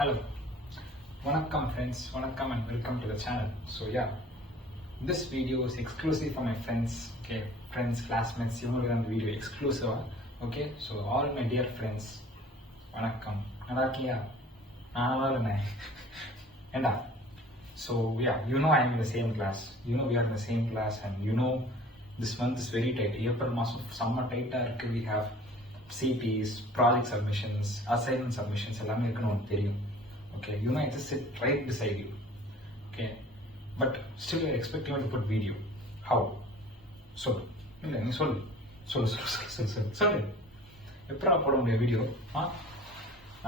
Hello, Vanakkam friends, Vanakkam and welcome to the channel. So yeah, this video is exclusive for my friends, okay, friends, classmates, இவங்களுக்கு தான் இந்த video எக்ஸ்க்ளூசிவா. Okay, so all my dear friends, Vanakkam. நல்லா இருக்கியா? நான் நல்லா இருந்தேன். ஏண்டா? So yeah, you know I am in the same class. You know we are in the same class and you know this month is very tight. April மாசம் செம்ம டைட்டா இருக்கு. We have CPs, project submissions, assignment submissions எல்லாமே இருக்குன்னு உனக்கு தெரியும். Okay, you know I just sit right beside you. Okay, but still I expect you to put video. How? சொல்லு. இல்லை நீ சொல்லு. சொல்லு. எப்படா போட முடியும் வீடியோ?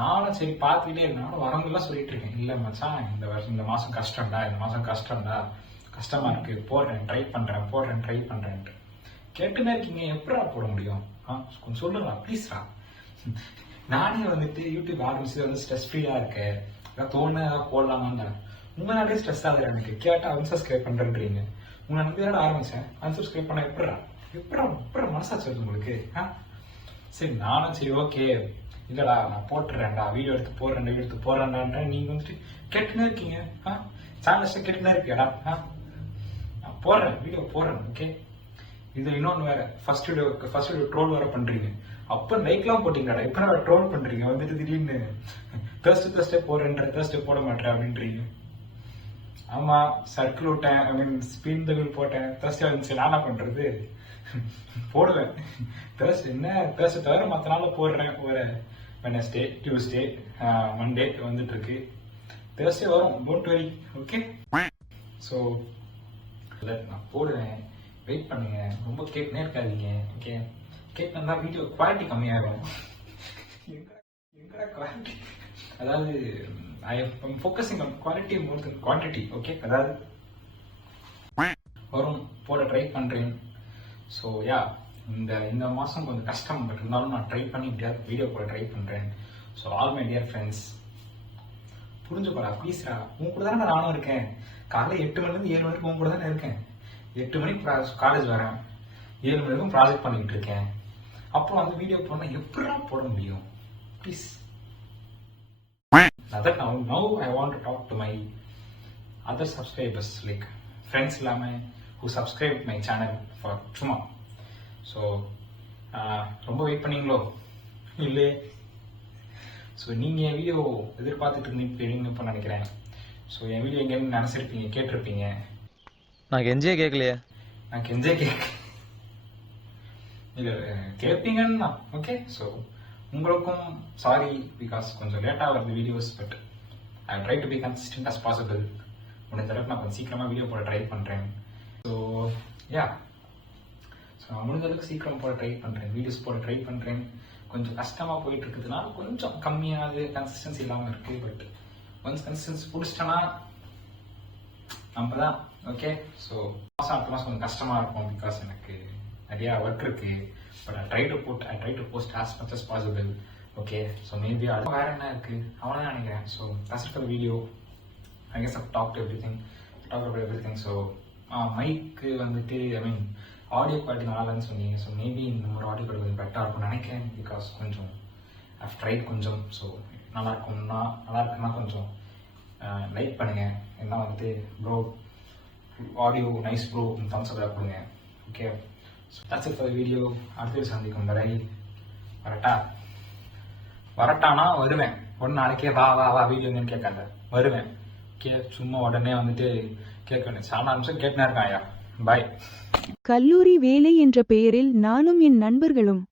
நானும் சரி பார்த்துக்கிட்டே நானும் வரவங்கெல்லாம் சொல்லிட்டு இருக்கேன். இல்லை மச்சான் இந்த மாதம் கஷ்டம்டா கஷ்டமா இருக்கு, ட்ரை பண்ணுறேன்ட்டு கேட்டுனே இருக்கீங்க. எப்படா போட முடியும்? கொஞ்சம் சொல்லுங்களா ப்ளீஸ்ரா. நானே வந்துட்டு யூடியூப் ஆரம்பிச்சு ஸ்ட்ரெஸ் ஃப்ரீயா இருக்கு, தோணு போடலாமான்னு. உங்களாலே ஸ்ட்ரெஸ் ஆகுது எனக்கு. கேட்டா அன்சப்ஸ்கிரைப் பண்றேன்றீங்க. உங்களை நம்பி ஆரம்பிச்சேன். அன்சப்ஸ்கிரைப் பண்ண எப்படா மனசாச்சு வருது உங்களுக்கு? சரி நானும் சரி ஓகே இல்லடா நான் போட்டுறேன்டா, வீடியோ எடுத்து போடுறேன்டா. நீங்க வந்துட்டு கேட்டுனே இருக்கீங்க. சேனல்ஸ் கேட்டுனே இருக்கியாடா? நான் வீடியோ போடுறேன். ஓகே, இது இன்னொன்னு வேற, ஃபர்ஸ்ட் வீடியோ ட்ரோல் வேற பண்றீங்க. அப்ப லைக்லாம் போட்டீங்கடா, இப்ப நான் ட்ரோல் பண்றீங்க. வந்துட்டு திடீர்னு தேர்ஸ்டே போட மாட்டேன் அப்படின்றீங்க. ஆமா, சர்க்கிள் விட்டேன், ஸ்பின் தகுல் போட்டேன், தேர்ஸ்டே வந்துச்சு. நானா பண்றது? போடுவேன். தேர்ஸ்டே தவிர மற்ற நாள்ல போடுறேன். ஒரு வெனஸ்டே, டியூஸ்டே, மண்டே வந்துட்டு இருக்கு. தேர்ஸ்டே வரும், டோன்ட் வரி. ஓகே, ஸோ நான் போடுவேன், வெயிட் பண்ணுங்க. ரொம்ப கேட்னே இருக்காதீங்க. ஓகே, கேட்னா வீடியோ குவாலிட்டி கம்மியாகும். குவாலிட்டி அதாவது I am focusing on quality more then quantity. Okay, அதாவது வரும், போட ட்ரை பண்றேன். ஸோ யா, இந்த மாசம் கொஞ்சம் கஷ்டம், பட் இருந்தாலும் நான் ட்ரை பண்ணி வீடியோ போட ட்ரை பண்றேன். So all my dear friends, புரிஞ்சுக்கோடா ப்ளீஸ்ரா. உன் கூட தானே நானும் இருக்கேன். காலையில் 8 மணிலேருந்து 7 மணிக்கு உன் கூட தானே இருக்கேன். 8 மணிக்கு காலேஜ் வரேன், 7 மணிக்கும் ப்ராஜெக்ட் பண்ணிட்டு இருக்கேன். அப்புறம் அந்த வீடியோ போனா எப்படா போட முடியும்? Please. Now I want to talk to my other subscribers, like friends எல்லாமே who subscribe my channel for சும்மா. ஸோ ரொம்ப வெயிட் பண்ணீங்களோ? இல்லை. ஸோ நீங்கள் என் வீடியோ எதிர்பார்த்துட்டு இருந்தீங்க இப்போ நினைக்கிறேன். ஸோ என் வீடியோ எங்கேன்னு நினச்சிருப்பீங்க, கேட்டிருப்பீங்க. நான் கெஞ்சே கேட்கலையே. இல்லை கேட்பீங்கன்னா ஓகே. ஸோ உங்களுக்கும் சாரி, பிகாஸ் கொஞ்சம் லேட்டாக வருது videos, but I try to be consistent as possible. முடிஞ்ச அளவுக்கு நான் கொஞ்சம் சீக்கிரமாக வீடியோ போட ட்ரை பண்ணுறேன். ஸோ யா, ஸோ நான் முடிஞ்ச அளவுக்கு சீக்கிரம் போட ட்ரை பண்ணுறேன், வீடியோஸ் போட ட்ரை பண்ணுறேன். கொஞ்சம் கஷ்டமாக போயிட்டு இருக்கிறதுனால கொஞ்சம் கம்மியானது, கன்சிஸ்டன்சி இல்லாமல் இருக்குது. பட் ஒன்ஸ் கன்சிஸ்டன்சி பிடிச்சிட்டேன்னா நம்ம தான். ஓகே, ஸோ அடுத்த மாதம் கொஞ்சம் கஷ்டமாக இருக்கும், பிகாஸ் எனக்கு நிறையா ஒர்க் இருக்கு. But I try to post as much as possible. Okay, so maybe அது வேற என்ன இருக்கு அவனே நினைக்கிறேன். So that's it for the video. I guess I've talked about everything. So மைக்கு வந்துட்டு ஆடியோ குவாலிட்டி நல்லா இல்லைன்னு சொன்னீங்க. ஸோ மேபி இந்த மாதிரி ஆடியோ குவாலிட்டி கொஞ்சம் பெட்டராக இருக்கும்னு நினைக்கிறேன், பிகாஸ் கொஞ்சம் I've tried கொஞ்சம். ஸோ நல்லா இருக்குன்னா கொஞ்சம் லைக் பண்ணுங்க. ஏன்னா வந்துட்டு bro audio nice bro, thumbs up கொடுங்க. Okay, so that's it for the video. அடுத்த சந்திக்கும் வரை வரட்டானா வருவேன். ஒரு நாளைக்கே வா வீடியோ எங்கன்னு கேட்காத, வருவேன். ஓகே, சும்மா உடனே வந்துட்டு கேட்க வேண்டிய சாணா நிமிஷம் கேட்டுனா இருக்காயா. பாய். கல்லூரி வேலை என்ற பெயரில் நானும் என் நண்பர்களும்